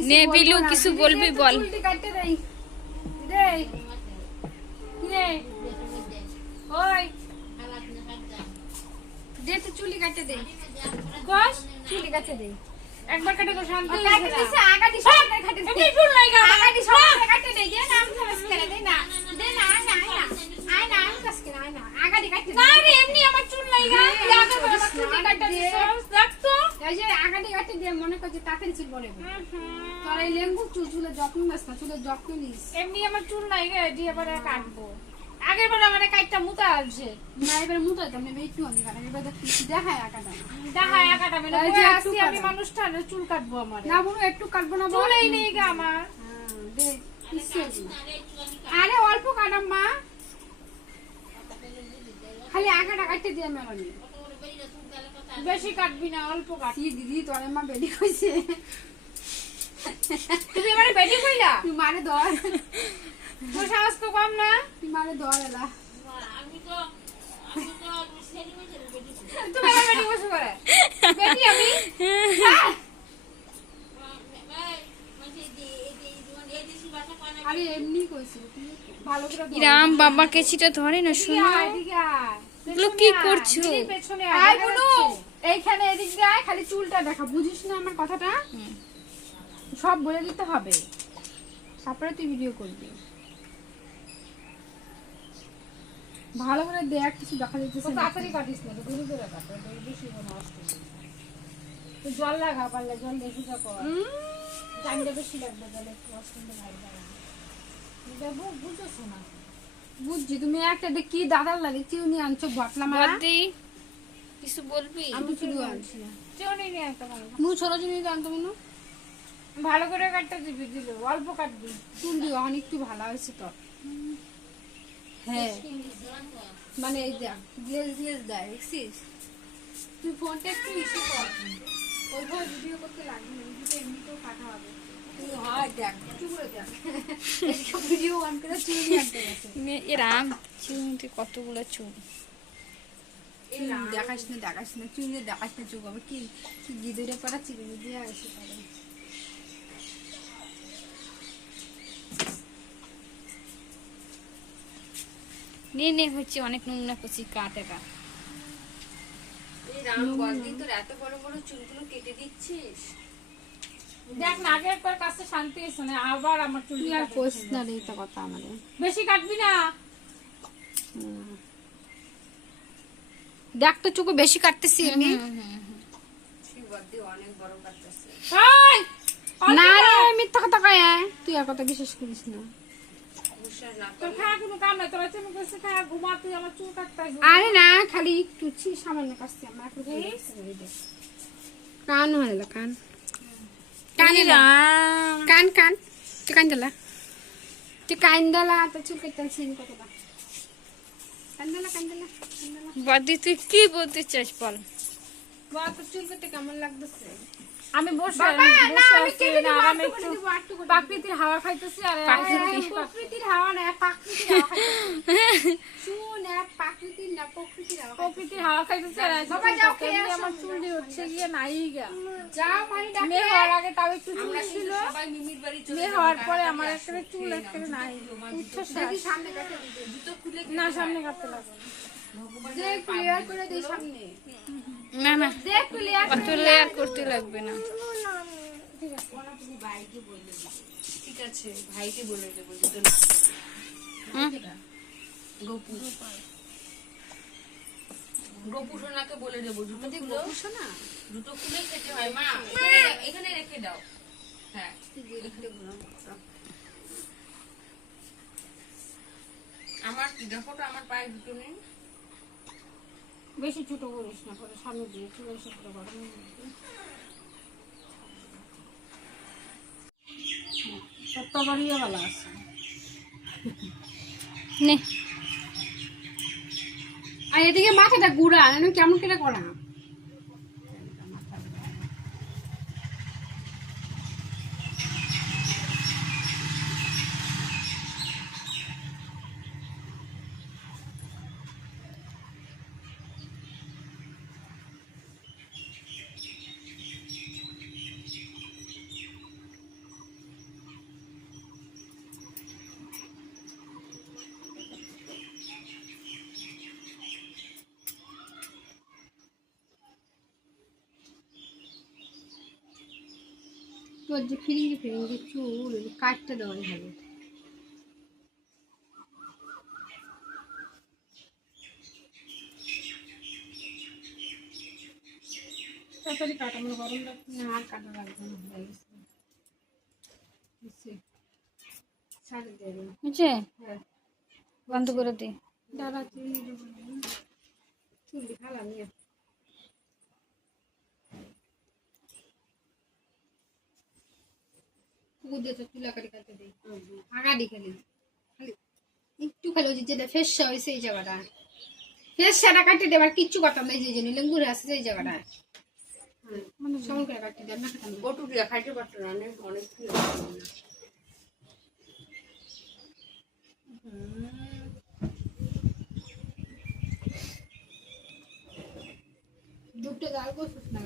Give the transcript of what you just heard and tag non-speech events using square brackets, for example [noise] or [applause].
কিছু নে, বলব বিলু, না। কিছু দিদি, বলবি দে তো বল। চুলটি কাটতে দেই দে কি রে ওই দে তো চুলি কাটতে দেই কস চুলি কাটতে দেই একবার কাটে তো শান্তি কাটতে দিছে আগাটি সব কাটতে এমনি চুল নাই গা আগাটি সব কাটতে দেই দে না। আমি কাজ করে দে না দে না আয় না আয় না আয় না আমি কাজ করে আয় না আগাটি কাটতে না রে এমনি আমার চুল নাই গা। তুই আগে বল আমার চুল কাটতে দিছিস দেখ তো এই যে কাটতে দিয়ে মনে কর যে তাড়াতাড়ি চুল তোর এই লেঙ্গু চুল চুলের যত্ন নিস না চুলের যত্ন নিস। এমনি আমার চুল নাই গে দিয়ে এবারে কাটবো। আগের বার আমার মুতা আছে। না এবার মুতো তো আমি একটু অনেক কাটা এবার দেখায় আসছি আমি মানুষটা চুল কাটবো আমার। না একটু কাটবো না নেই গা আমার। হ্যাঁ। আরে অল্প কাটাম মা। খালি আগাটা কাটতে দিয়ে মেলানি বেশি কাটবি না অল্প কাট। কি দিদি তোর মা বেডি কইছে। তুমি এবারে বেটি কইলা? তুই মারে ধর। তোর সাহস তো কম না? তুই মারে ধর এলা। তুমি এবার বেটি বসে করে বেটি আমি? হ্যাঁ। আরে এমনি কইছে। ভালো করে ইরাম বাবা কেচিটা ধরে না শোনো। এগুলো কি করছ? আয়। এইখানে এদিক দিয়ে আয়, খালি চুলটা দেখা। বুঝিস না আমার কথাটা? সব বলে দিতে হবে। তারপরে তুই ভিডিও করবি। ভালো করে দেখ কিছু দেখা তো যাচ্ছে তাড়াতাড়ি কাটিস না তো গুরু করে কাটো তো বেশি কোনো অসুবিধা নেই। তো জল লাগা পারলে জল বেশি কর টাইমটা বেশি লাগবে জলে একটু অসুবিধা দেবো বুঝছ না? বুঝছি তুমি একটা দে- কি দাদার লাগে চিউনি আনছো বটলা মারা। কিছু বলবি? আমি আনছি। না চেউনি নিয়ে একটা ভালো মু ছোট চিনি আনতো মনে ভালো করে কাটতে দিবি দিল। অল্প কাটবি। চুল দিয়ে অনেক একটু ভালো হয়েছে তো। হ্যাঁ। মানে এই দেখ গ্লেজ গ্লেজ দেয় দেখছিস? তুই ফোনটা একটু ইস্যু কর। ওইভাবে ভিডিও করতে লাগবে না ভিডিওটা এমনিতেও কাটা হবে। তুই হয় দেখ একটু করে দেখ। [laughs] ভিডিও অন করে চুরি আনতে গেছে। এরাম চুলতে কতগুলো চুল। হুম, দেখাস না দেখাস না চুল দেখাস না আবার কি কি গিদুরে পাড়া দিয়ে আসে পারে নে। নে হচ্ছে অনেক নোংরা করছি কাট একা। এই রাম বড়দিন তোর এত বড় বড় চুলগুলো কেটে দিচ্ছিস? দেখ না আগে একবার কাছে শান্তি এসে না আবার আমার চুল আর কোস না রে এটা কথা আমাদের। বেশি কাটবি না। দেখ তো চোখে বেশি কাটতেছি আমি। না। রে মিথ্যা কথা কয়। তুই আর কথা বিশ্বাস করিস না। কোনো। আরে না খালি একটু সামান্য কাটছি আমার একটু কান হয় কান। কানে না কান কান। তুই কান দিলা। তুই কান দিলা তো চুল কেটে সিন কতটা বদ্দি তুই কি বলতে চাস বল? বা তোর চুল কেটে কেমন লাগতেছে? আমি বসে আমি একটু হাওয়া খাইতেছি আর হাওয়া না প্রাকৃতির শুন প্রাকৃতির না প্রকৃতির হাওয়া খাইতেছি। আর আমার চুল হচ্ছে গিয়ে নাই গা। মেয়ে হওয়ার আগে তাও একটু চুল ছিল কিন্তু সবাই মিমির বাড়ি চলে মেয়ে হওয়ার পরে আমার একটা চুল একটা নাই। না সামনে কাটতে লাগবে না। অত লেয়ার করতে লাগবে না। ঠিক আছে ভাইকে বলে দেবো জুতো না। খুলতে। হুম? গপু গপু সোনাকে বলে দেবো জুতো খুলো না জুতো খুলে খেতে হয় মা। এখানে- রেখে দাও হ্যাঁ। আমার দেখো তো আমার পায়ে জুতো নেই। বেশি ছোট করিস না পরে সামনে দিয়ে চুল এসে পুরো গরম। সত্য বাড়িয়ে ভালো আছে। নে। আর এদিকে মাথাটা গুড়া কেমন কেটে করা তোর যে ফিরিঙ্গি ফিরিঙ্গি চুল কাটতে দেওয়াই হবে। তাড়াতাড়ি গরম লাগছে। না আর কাটা লাগবে না হয়ে গেছে ছাড়ে দেবে বুঝছে হ্যাঁ। বন্ধ করে দে। দাদা চুল চুল খালাম নিয়ে তো চুলা কাটি কাটতে দিই আগাডি খালি। খালি একটু খালি ওই যেটা ফেসা হয়েছে এই জায়গাটা। ফেসাটা কাটতে কিচ্ছু করতাম না এই যে জন্য। লেঙ্গুরে আছে সেই জায়গাটা। সময় করে কাটতে দেবে না কাটাম বটু দিয়া খাইতে পারতো না অনেক দুটো জাল করছিস না?